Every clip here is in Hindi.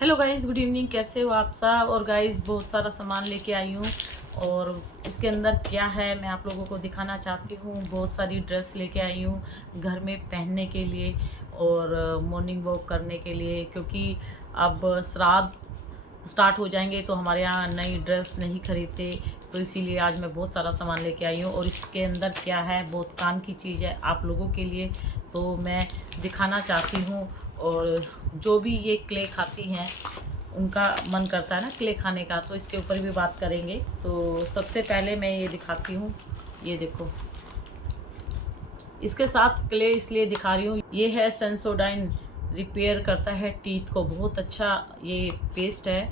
Hello guys, good evening. कैसे हो आप सब? और गाइस, बहुत सारा सामान लेके आई हूँ और इसके अंदर क्या है मैं आप लोगों को दिखाना चाहती हूँ। बहुत सारी ड्रेस लेके आई हूँ घर में पहनने के लिए और मॉर्निंग वॉक करने के लिए, क्योंकि अब श्राद्ध स्टार्ट हो जाएंगे तो हमारे यहाँ नई ड्रेस नहीं खरीदते। तो इसीलिए आज मैं बहुत सारा सामान लेके आई हूँ और इसके अंदर क्या है, बहुत काम की चीज़ है आप लोगों के लिए, तो मैं दिखाना चाहती हूँ। और जो भी ये क्ले खाती हैं उनका मन करता है ना क्ले खाने का, तो इसके ऊपर भी बात करेंगे। तो सबसे पहले मैं ये दिखाती हूँ, ये देखो। इसके साथ क्ले इसलिए दिखा रही हूँ, ये है सेंसोडाइन, रिपेयर करता है टीथ को, बहुत अच्छा ये पेस्ट है।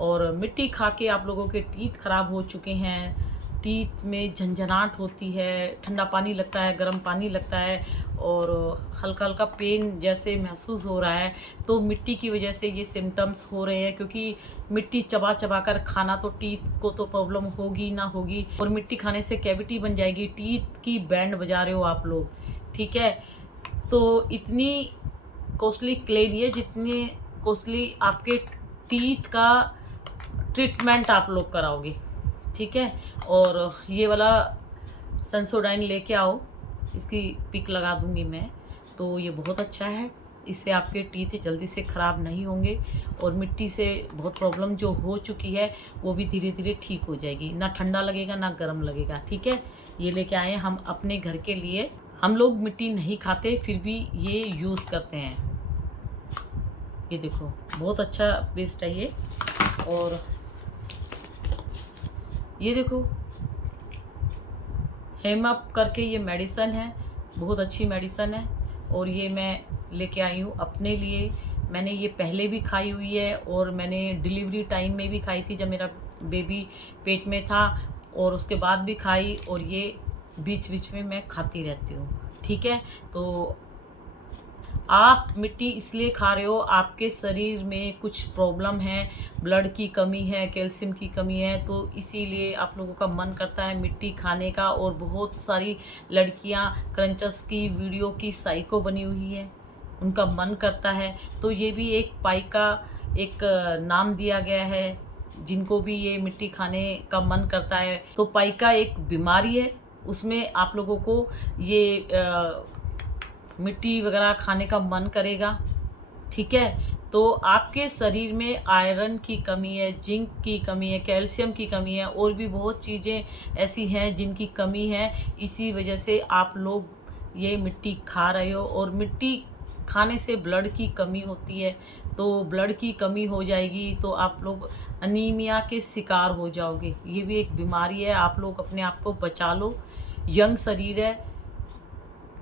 और मिट्टी खा के आप लोगों के टीथ खराब हो चुके हैं, टीथ में झंझनाहट होती है, ठंडा पानी लगता है, गर्म पानी लगता है और हल्का हल्का पेन जैसे महसूस हो रहा है, तो मिट्टी की वजह से ये सिम्टम्स हो रहे हैं। क्योंकि मिट्टी चबा चबा कर खाना, तो टीथ को तो प्रॉब्लम होगी ना होगी, और मिट्टी खाने से कैविटी बन जाएगी। टीथ की बैंड बजा रहे हो आप लोग, ठीक है? तो इतनी कॉस्टली क्ले नहीं है जितनी कॉस्टली आपके टीथ का ट्रीटमेंट आप लोग कराओगे, ठीक है? और ये वाला सेंसोडाइन लेके आओ, इसकी पिक लगा दूंगी मैं। तो ये बहुत अच्छा है, इससे आपके टीथ जल्दी से ख़राब नहीं होंगे और मिट्टी से बहुत प्रॉब्लम जो हो चुकी है वो भी धीरे धीरे ठीक हो जाएगी। ना ठंडा लगेगा ना गर्म लगेगा, ठीक है? ये लेके आए हम अपने घर के लिए। हम लोग मिट्टी नहीं खाते फिर भी ये यूज़ करते हैं। ये देखो, बहुत अच्छा पेस्ट है ये। और ये देखो, हेमअप करके ये मेडिसन है, बहुत अच्छी मेडिसन है। और ये मैं लेके आई हूँ अपने लिए। मैंने ये पहले भी खाई हुई है और मैंने डिलीवरी टाइम में भी खाई थी जब मेरा बेबी पेट में था, और उसके बाद भी खाई, और ये बीच बीच में मैं खाती रहती हूँ, ठीक है? तो आप मिट्टी इसलिए खा रहे हो, आपके शरीर में कुछ प्रॉब्लम है, ब्लड की कमी है, कैल्शियम की कमी है, तो इसीलिए आप लोगों का मन करता है मिट्टी खाने का। और बहुत सारी लड़कियां क्रंचस की वीडियो की साइको बनी हुई है, उनका मन करता है। तो ये भी एक पाई का एक नाम दिया गया है, जिनको भी ये मिट्टी खाने का मन करता है। तो पाइका एक बीमारी है, उसमें आप लोगों को ये मिट्टी वगैरह खाने का मन करेगा, ठीक है? तो आपके शरीर में आयरन की कमी है, जिंक की कमी है, कैल्शियम की कमी है, और भी बहुत चीज़ें ऐसी हैं जिनकी कमी है। इसी वजह से आप लोग ये मिट्टी खा रहे हो, और मिट्टी खाने से ब्लड की कमी होती है। तो ब्लड की कमी हो जाएगी तो आप लोग अनीमिया के शिकार हो जाओगे। ये भी एक बीमारी है, आप लोग अपने आप को बचा लो। यंग शरीर है,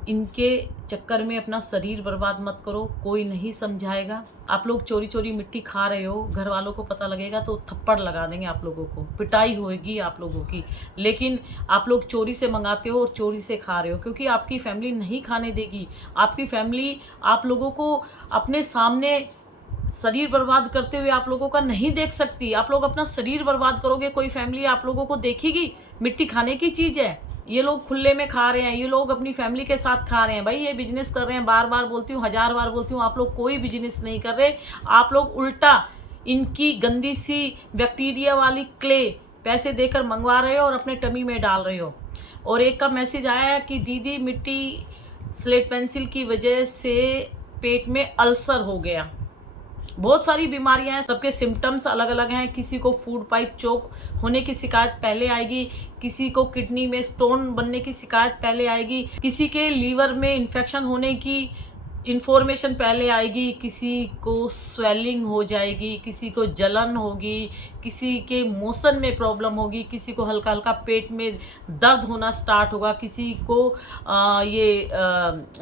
इनके चक्कर में अपना शरीर बर्बाद मत करो, कोई नहीं समझाएगा। आप लोग चोरी चोरी मिट्टी खा रहे हो, घर वालों को पता लगेगा तो थप्पड़ लगा देंगे आप लोगों को, पिटाई होगी आप लोगों की। लेकिन आप लोग चोरी से मंगाते हो और चोरी से खा रहे हो, क्योंकि आपकी फैमिली नहीं खाने देगी। आपकी फैमिली आप लोगों को अपने सामने शरीर बर्बाद करते हुए आप लोगों का नहीं देख सकती। आप लोग अपना शरीर बर्बाद करोगे, कोई फैमिली आप लोगों को देखेगी? मिट्टी खाने की चीज़ है, ये लोग खुले में खा रहे हैं, ये लोग अपनी फैमिली के साथ खा रहे हैं। भाई ये बिजनेस कर रहे हैं, बार बार बोलती हूँ, 1000 बार बोलती हूँ, आप लोग कोई बिजनेस नहीं कर रहे। आप लोग उल्टा इनकी गंदी सी बैक्टीरिया वाली क्ले पैसे देकर मंगवा रहे हो और अपने टमी में डाल रहे हो। और एक का मैसेज आया है कि दीदी मिट्टी स्लेट पेंसिल की वजह से पेट में अल्सर हो गया। बहुत सारी बीमारियां हैं, सबके सिम्टम्स अलग अलग हैं। किसी को फूड पाइप चोक होने की शिकायत पहले आएगी, किसी को किडनी में स्टोन बनने की शिकायत पहले आएगी, किसी के लीवर में इन्फेक्शन होने की इन्फॉर्मेशन पहले आएगी, किसी को स्वेलिंग हो जाएगी, किसी को जलन होगी, किसी के मोशन में प्रॉब्लम होगी, किसी को हल्का हल्का पेट में दर्द होना स्टार्ट होगा, किसी को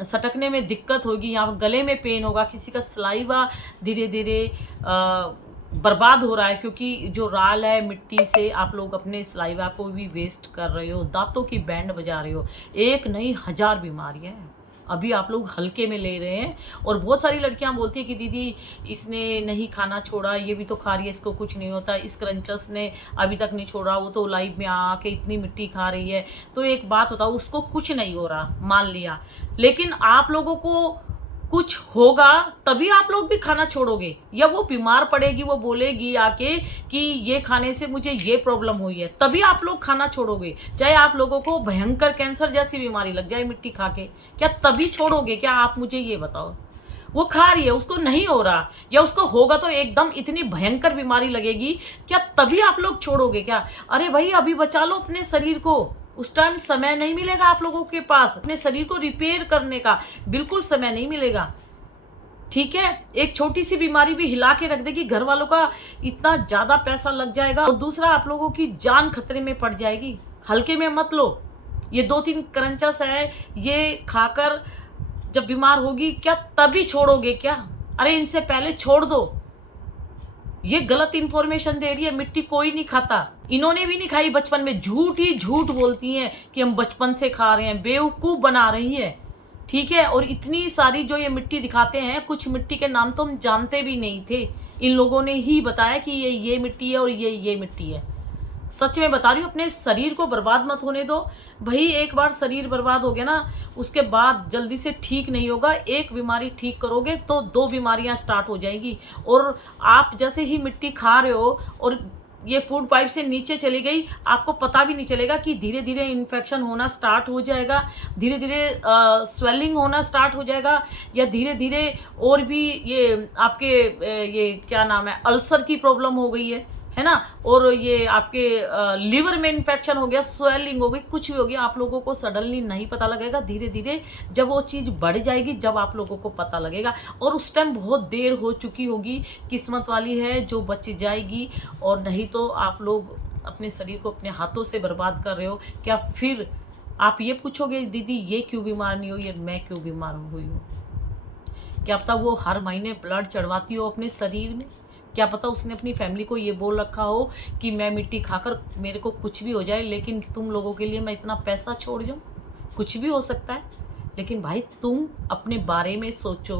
सटकने में दिक्कत होगी, यहाँ गले में पेन होगा, किसी का सलाइवा धीरे धीरे बर्बाद हो रहा है, क्योंकि जो राल है मिट्टी से आप लोग अपने सलाइवा को भी वेस्ट कर रहे हो, दांतों की बैंड बजा रहे हो। एक नहीं 1000 बीमारियां हैं, अभी आप लोग हल्के में ले रहे हैं। और बहुत सारी लड़कियां बोलती है कि दीदी इसने नहीं खाना छोड़ा, ये भी तो खा रही है, इसको कुछ नहीं होता, इस क्रंचस ने अभी तक नहीं छोड़ा, वो तो लाइव में आके इतनी मिट्टी खा रही है। तो एक बात बताओ, उसको कुछ नहीं हो रहा, मान लिया, लेकिन आप लोगों को कुछ होगा तभी आप लोग भी खाना छोड़ोगे, या वो बीमार पड़ेगी, वो बोलेगी आके कि ये खाने से मुझे ये प्रॉब्लम हुई है, तभी आप लोग खाना छोड़ोगे। चाहे आप लोगों को भयंकर कैंसर जैसी बीमारी लग जाए मिट्टी खा के, क्या तभी छोड़ोगे क्या? आप मुझे ये बताओ। वो खा रही है, उसको नहीं हो रहा, या उसको होगा तो एकदम इतनी भयंकर बीमारी लगेगी, क्या तभी आप लोग छोड़ोगे क्या? अरे भाई अभी बचा लो अपने शरीर को, उस टाइम समय नहीं मिलेगा आप लोगों के पास अपने शरीर को रिपेयर करने का, बिल्कुल समय नहीं मिलेगा। ठीक है, एक छोटी सी बीमारी भी हिला के रख देगी, घर वालों का इतना ज्यादा पैसा लग जाएगा, और दूसरा आप लोगों की जान खतरे में पड़ जाएगी। हल्के में मत लो। ये 2-3 क्रंचस है, ये खाकर जब बीमार होगी क्या तभी छोड़ोगे क्या? अरे इनसे पहले छोड़ दो। ये गलत इंफॉर्मेशन दे रही है, मिट्टी कोई नहीं खाता, इन्होंने भी नहीं खाई बचपन में, झूठ ही झूठ बोलती हैं कि हम बचपन से खा रहे हैं, बेवकूफ बना रही है। ठीक है, और इतनी सारी जो ये मिट्टी दिखाते हैं, कुछ मिट्टी के नाम तो हम जानते भी नहीं थे, इन लोगों ने ही बताया कि ये मिट्टी है और ये मिट्टी है। सच में बता रही हूँ, अपने शरीर को बर्बाद मत होने दो भाई। एक बार शरीर बर्बाद हो गया ना, उसके बाद जल्दी से ठीक नहीं होगा। एक बीमारी ठीक करोगे तो 2 बीमारियां स्टार्ट हो जाएंगी, और आप जैसे ही मिट्टी खा रहे हो और ये फूड पाइप से नीचे चली गई, आपको पता भी नहीं चलेगा कि धीरे धीरे इन्फेक्शन होना स्टार्ट हो जाएगा, धीरे धीरे स्वेलिंग होना स्टार्ट हो जाएगा, या धीरे धीरे और भी ये आपके ये क्या नाम है, अल्सर की प्रॉब्लम हो गई है ना, और ये आपके लीवर में इन्फेक्शन हो गया, स्वेलिंग हो गई, कुछ भी हो गया, आप लोगों को सडनली नहीं पता लगेगा। धीरे धीरे जब वो चीज़ बढ़ जाएगी, जब आप लोगों को पता लगेगा, और उस टाइम बहुत देर हो चुकी होगी। किस्मत वाली है जो बच जाएगी, और नहीं तो आप लोग अपने शरीर को अपने हाथों से बर्बाद कर रहे हो। क्या फिर आप ये पूछोगे दीदी ये क्यों बीमार नहीं हुई, मैं क्यों बीमार हुई हूँ? क्या पता वो हर महीने ब्लड चढ़वाती हो अपने शरीर में, क्या पता उसने अपनी फैमिली को ये बोल रखा हो कि मैं मिट्टी खाकर मेरे को कुछ भी हो जाए, लेकिन तुम लोगों के लिए मैं इतना पैसा छोड़ जाऊँ। कुछ भी हो सकता है, लेकिन भाई तुम अपने बारे में सोचो।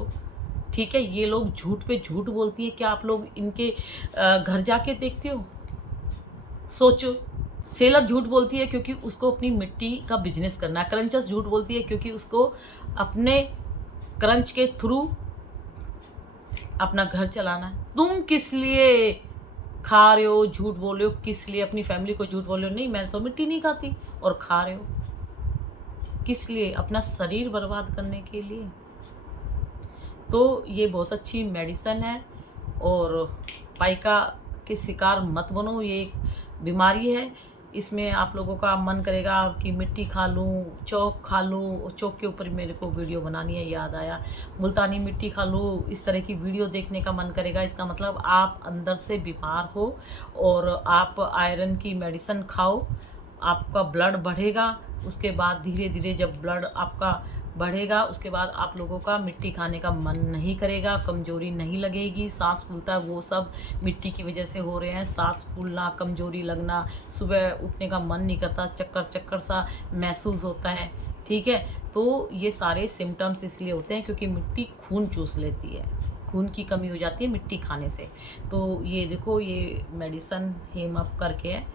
ठीक है, ये लोग झूठ पे झूठ बोलती हैं, क्या आप लोग इनके घर जाके देखते हो? सोचो। सेलर झूठ बोलती है क्योंकि उसको अपनी मिट्टी का बिजनेस करना है। क्रंचस झूठ बोलती है क्योंकि उसको अपने क्रंच के थ्रू अपना घर चलाना है। तुम किस लिए खा रहे हो, झूठ बोल रहे हो? किस लिए अपनी फैमिली को झूठ बोल रहे हो? नहीं मैं तो मिट्टी नहीं खाती, और खा रहे हो किस लिए? अपना शरीर बर्बाद करने के लिए। तो ये बहुत अच्छी मेडिसिन है, और पाइका के शिकार मत बनो। ये एक बीमारी है, इसमें आप लोगों का मन करेगा कि मिट्टी खा लूँ, चौक खा लूँ। चौक के ऊपर मेरे को वीडियो बनानी है, याद आया, मुल्तानी मिट्टी खा लूँ, इस तरह की वीडियो देखने का मन करेगा। इसका मतलब आप अंदर से बीमार हो, और आप आयरन की मेडिसिन खाओ, आपका ब्लड बढ़ेगा। उसके बाद धीरे धीरे जब ब्लड आपका बढ़ेगा, उसके बाद आप लोगों का मिट्टी खाने का मन नहीं करेगा, कमजोरी नहीं लगेगी, सांस फूलता है वो सब मिट्टी की वजह से हो रहे हैं। सांस फूलना, कमजोरी लगना, सुबह उठने का मन नहीं करता, चक्कर चक्कर सा महसूस होता है। ठीक है, तो ये सारे सिम्टम्स इसलिए होते हैं क्योंकि मिट्टी खून चूस लेती है, खून की कमी हो जाती है मिट्टी खाने से। तो ये देखो, ये मेडिसिन हेम अप करके है,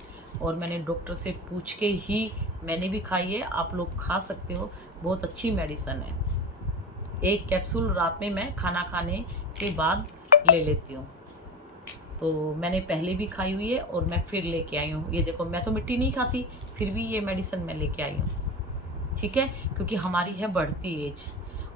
और मैंने डॉक्टर से पूछ के ही मैंने भी खाई है, आप लोग खा सकते हो, बहुत अच्छी मेडिसिन है। 1 कैप्सूल रात में मैं खाना खाने के बाद ले लेती हूँ। तो मैंने पहले भी खाई हुई है, और मैं फिर लेके आई हूँ। ये देखो, मैं तो मिट्टी नहीं खाती, फिर भी ये मेडिसिन मैं लेके आई हूँ। ठीक है, क्योंकि हमारी है बढ़ती एज,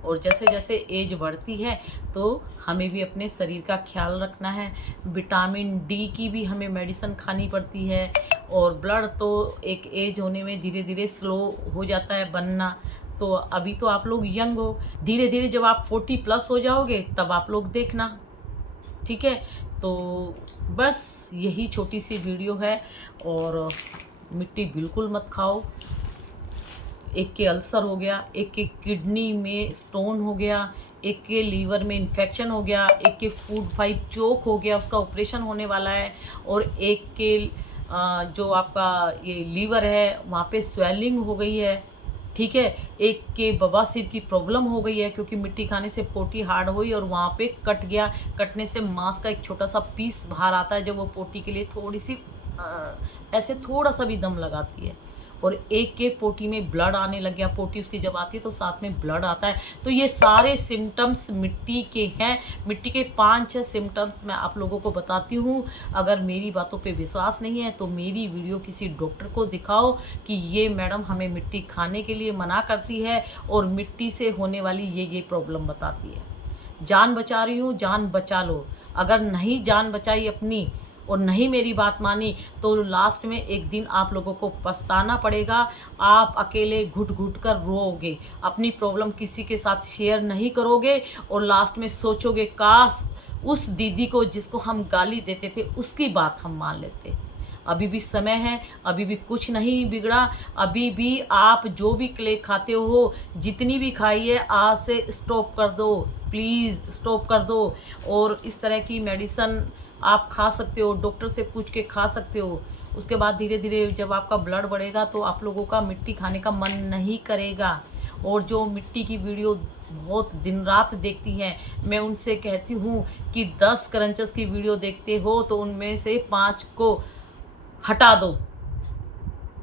और जैसे जैसे एज बढ़ती है तो हमें भी अपने शरीर का ख्याल रखना है। विटामिन डी की भी हमें मेडिसिन खानी पड़ती है, और ब्लड तो एक एज होने में धीरे धीरे स्लो हो जाता है बनना। तो अभी तो आप लोग यंग हो, धीरे धीरे जब आप 40+ हो जाओगे तब आप लोग देखना। ठीक है, तो बस यही छोटी सी वीडियो है, और मिट्टी बिल्कुल मत खाओ। एक के अल्सर हो गया, एक के किडनी में स्टोन हो गया, एक के लीवर में इन्फेक्शन हो गया, एक के फूड पाइप चोक हो गया, उसका ऑपरेशन होने वाला है, और एक के जो आपका ये लीवर है वहाँ पे स्वेलिंग हो गई है। ठीक है, एक के बवासीर की प्रॉब्लम हो गई है क्योंकि मिट्टी खाने से पोटी हार्ड हुई और वहाँ पे कट गया, कटने से मांस का एक छोटा सा पीस बाहर आता है, जब वो पोटी के लिए थोड़ी सी ऐसे थोड़ा सा भी दम लगाती है, और एक के पोटी में ब्लड आने लग गया, पोटी उसकी जब आती है तो साथ में ब्लड आता है। तो ये सारे सिम्टम्स मिट्टी के हैं। मिट्टी के 5-6 सिम्टम्स मैं आप लोगों को बताती हूँ। अगर मेरी बातों पे विश्वास नहीं है तो मेरी वीडियो किसी डॉक्टर को दिखाओ कि ये मैडम हमें मिट्टी खाने के लिए मना करती है और मिट्टी से होने वाली ये प्रॉब्लम बताती है। जान बचा रही हूँ, जान बचा लो। अगर नहीं जान बचाई अपनी और नहीं मेरी बात मानी तो लास्ट में एक दिन आप लोगों को पछताना पड़ेगा। आप अकेले घुट घुट कर रोओगे, अपनी प्रॉब्लम किसी के साथ शेयर नहीं करोगे और लास्ट में सोचोगे काश उस दीदी को जिसको हम गाली देते थे उसकी बात हम मान लेते। अभी भी समय है, अभी भी कुछ नहीं बिगड़ा। अभी भी आप जो भी क्ले खाते हो, जितनी भी खाइए, आज से स्टॉप कर दो, प्लीज़ स्टॉप कर दो। और इस तरह की मेडिसन आप खा सकते हो, डॉक्टर से पूछ के खा सकते हो। उसके बाद धीरे धीरे जब आपका ब्लड बढ़ेगा तो आप लोगों का मिट्टी खाने का मन नहीं करेगा। और जो मिट्टी की वीडियो बहुत दिन रात देखती हैं, मैं उनसे कहती हूँ कि 10 क्रंचेस की वीडियो देखते हो तो उनमें से 5 को हटा दो,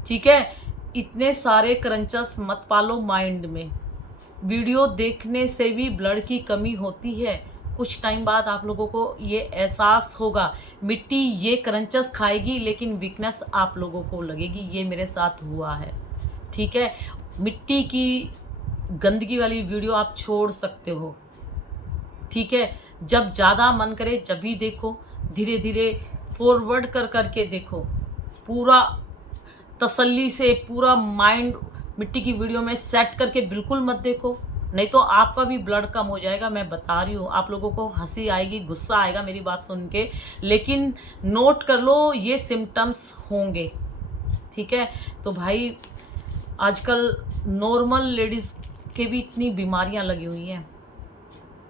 ठीक है। इतने सारे क्रंचेस मत पालो माइंड में। वीडियो देखने से भी ब्लड की कमी होती है। कुछ टाइम बाद आप लोगों को ये एहसास होगा। मिट्टी ये क्रंचेस खाएगी लेकिन वीकनेस आप लोगों को लगेगी। ये मेरे साथ हुआ है, ठीक है। मिट्टी की गंदगी वाली वीडियो आप छोड़ सकते हो, ठीक है। जब ज़्यादा मन करे जब भी देखो, धीरे धीरे फॉरवर्ड कर करके देखो, पूरा तसल्ली से पूरा माइंड मिट्टी की वीडियो में सेट करके बिल्कुल मत देखो, नहीं तो आपका भी ब्लड कम हो जाएगा। मैं बता रही हूँ, आप लोगों को हंसी आएगी, गुस्सा आएगा मेरी बात सुन के, लेकिन नोट कर लो ये सिम्टम्स होंगे, ठीक है। तो भाई आजकल नॉर्मल लेडीज़ के भी इतनी बीमारियां लगी हुई हैं।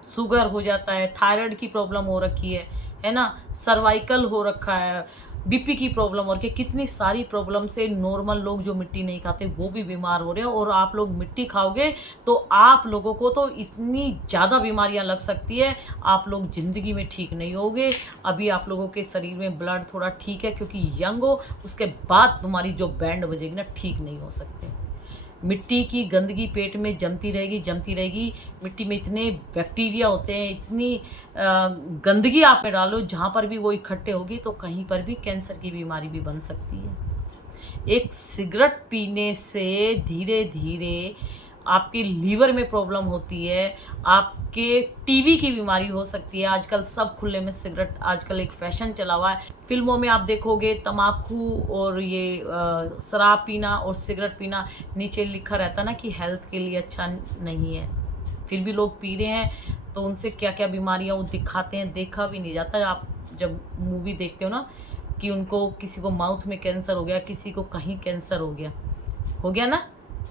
शुगर हो जाता है, थायराइड की प्रॉब्लम हो रखी है ना, सर्वाइकल हो रखा है, बीपी की प्रॉब्लम हो रखी है। कितनी सारी प्रॉब्लम से नॉर्मल लोग जो मिट्टी नहीं खाते वो भी बीमार हो रहे हैं। और आप लोग मिट्टी खाओगे तो आप लोगों को तो इतनी ज़्यादा बीमारियां लग सकती है, आप लोग ज़िंदगी में ठीक नहीं होगे। अभी आप लोगों के शरीर में ब्लड थोड़ा ठीक है क्योंकि यंग हो, उसके बाद तुम्हारी जो बैंड बजेगी ना, ठीक नहीं हो सकते। मिट्टी की गंदगी पेट में जमती रहेगी जमती रहेगी। मिट्टी में इतने बैक्टीरिया होते हैं, इतनी गंदगी आप में डालो, जहाँ पर भी वो इकट्ठे होगी तो कहीं पर भी कैंसर की बीमारी भी बन सकती है। एक सिगरेट पीने से धीरे धीरे आपके लीवर में प्रॉब्लम होती है, आपके टीवी की बीमारी हो सकती है। आजकल सब खुले में सिगरेट, आजकल एक फैशन चला हुआ है। फिल्मों में आप देखोगे तम्बाकू और ये शराब पीना और सिगरेट पीना, नीचे लिखा रहता ना कि हेल्थ के लिए अच्छा नहीं है, फिर भी लोग पी रहे हैं। तो उनसे क्या क्या बीमारियां वो दिखाते हैं, देखा भी नहीं जाता। आप जब मूवी देखते हो ना कि उनको किसी को माउथ में कैंसर हो गया, किसी को कहीं कैंसर हो गया ना,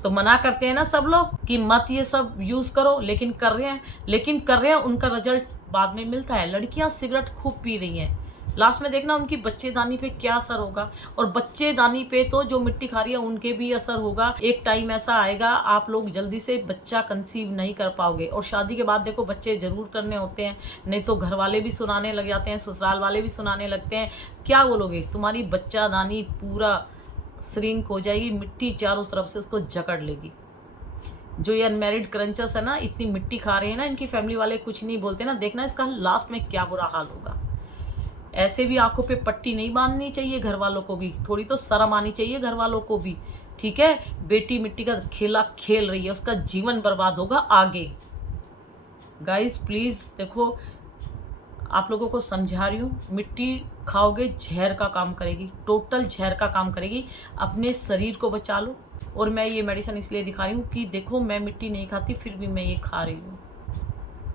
तो मना करते हैं ना सब लोग कि मत ये सब यूज़ करो, लेकिन कर रहे हैं, उनका रिजल्ट बाद में मिलता है। लड़कियां सिगरेट खूब पी रही हैं, लास्ट में देखना उनकी बच्चेदानी पे क्या असर होगा। और बच्चेदानी पे तो जो मिट्टी खा रही है उनके भी असर होगा। एक टाइम ऐसा आएगा आप लोग जल्दी से बच्चा कंसीव नहीं कर पाओगे। और शादी के बाद देखो बच्चे जरूर करने होते हैं, नहीं तो घर वाले भी सुनाने लग जाते हैं, ससुराल वाले भी सुनाने लगते हैं। क्या बोलोगे, तुम्हारी बच्चादानी पूरा श्रिंक हो जाएगी, मिट्टी चारों तरफ से उसको जकड़ लेगी। जो ये अनमैरिड क्रंचर्स है ना, इतनी मिट्टी खा रहे हैं ना, इनकी फैमिली वाले कुछ नहीं बोलते ना, देखना इसका लास्ट में क्या बुरा हाल होगा। ऐसे भी आंखों पे पट्टी नहीं बांधनी चाहिए, घर वालों को भी थोड़ी तो शर्म आनी चाहिए, घर वालों को भी, ठीक है। बेटी मिट्टी का खेला खेल रही है, उसका जीवन बर्बाद होगा आगे। गाइस प्लीज देखो, आप लोगों को समझा रही हूँ, मिट्टी खाओगे जहर का काम करेगी, टोटल जहर का काम करेगी। अपने शरीर को बचा लो। और मैं ये मेडिसिन इसलिए दिखा रही हूँ कि देखो मैं मिट्टी नहीं खाती फिर भी मैं ये खा रही हूँ,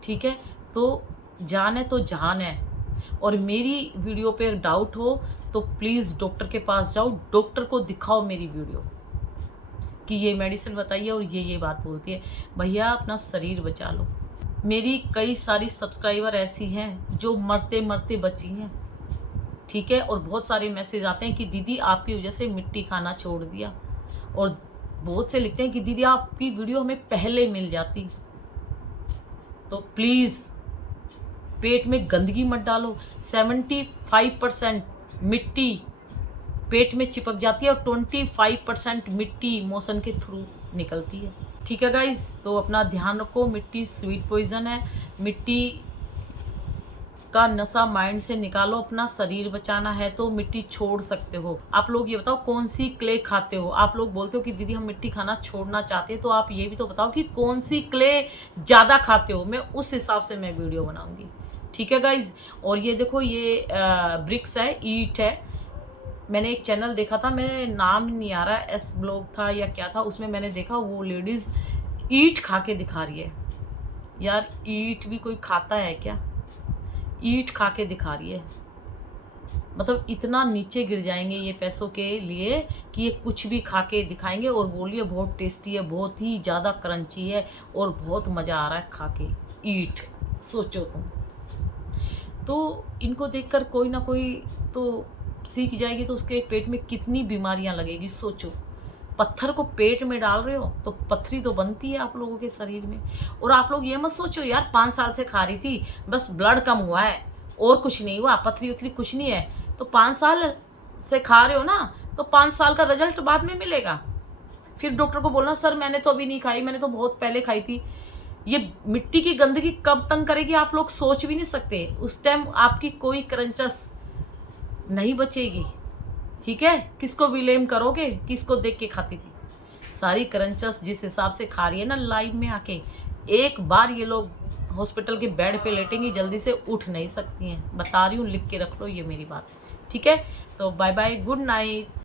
ठीक है। तो जान है तो जहान है। और मेरी वीडियो पे डाउट हो तो प्लीज़ डॉक्टर के पास जाओ, डॉक्टर को दिखाओ मेरी वीडियो कि ये मेडिसिन बताइए और ये बात बोलती है। भैया अपना शरीर बचा लो। मेरी कई सारी सब्सक्राइबर ऐसी हैं जो मरते मरते बची हैं, ठीक है। और बहुत सारे मैसेज आते हैं कि दीदी आपकी वजह से मिट्टी खाना छोड़ दिया। और बहुत से लिखते हैं कि दीदी आपकी वीडियो हमें पहले मिल जाती। तो प्लीज़ पेट में गंदगी मत डालो। 75% मिट्टी पेट में चिपक जाती है और 25% मिट्टी मोशन के थ्रू निकलती है। ठीक है गाइज, तो अपना ध्यान रखो, मिट्टी स्वीट पॉइजन है। मिट्टी का नशा माइंड से निकालो, अपना शरीर बचाना है तो मिट्टी छोड़ सकते हो। आप लोग ये बताओ कौन सी क्ले खाते हो। आप लोग बोलते हो कि दीदी हम मिट्टी खाना छोड़ना चाहते हैं, तो आप ये भी तो बताओ कि कौन सी क्ले ज़्यादा खाते हो, मैं उस हिसाब से मैं वीडियो बनाऊंगी। ठीक है गाइज, और ये देखो ये ब्रिक्स है, ईट है। मैंने एक चैनल देखा था, मेरे नाम नहीं आ रहा, एस ब्लॉग था या क्या था, उसमें मैंने देखा वो लेडीज़ ईट खा के दिखा रही है। यार ईट भी कोई खाता है क्या? ईट खा के दिखा रही है, मतलब इतना नीचे गिर जाएंगे ये पैसों के लिए कि ये कुछ भी खा के दिखाएंगे और बोलिए बहुत टेस्टी है, बहुत ही ज़्यादा क्रंची है और बहुत मज़ा आ रहा है खा के। ईट, सोचो तुम। तो इनको देखकर कोई ना कोई तो सीख जाएगी, तो उसके पेट में कितनी बीमारियां लगेगी सोचो। पत्थर को पेट में डाल रहे हो तो पथरी तो बनती है आप लोगों के शरीर में। और आप लोग ये मत सोचो यार 5 साल से खा रही थी, बस ब्लड कम हुआ है और कुछ नहीं हुआ, पथरी उथरी कुछ नहीं है। तो 5 साल से खा रहे हो ना, तो 5 साल का रिजल्ट बाद में मिलेगा। फिर डॉक्टर को बोलना सर मैंने तो अभी नहीं खाई, मैंने तो बहुत पहले खाई थी। ये मिट्टी की गंदगी कब तंग करेगी आप लोग सोच भी नहीं सकते। उस टाइम आपकी कोई क्रंचस नहीं बचेगी। ठीक है, किसको ब्लेम करोगे, किसको देख के खाती थी? सारी क्रंचस जिस हिसाब से खा रही है ना लाइव में आके, एक बार ये लोग हॉस्पिटल के बेड पे लेटेंगी, जल्दी से उठ नहीं सकती हैं। बता रही हूँ, लिख के रख लो ये मेरी बात। ठीक है, तो बाय बाय, गुड नाइट।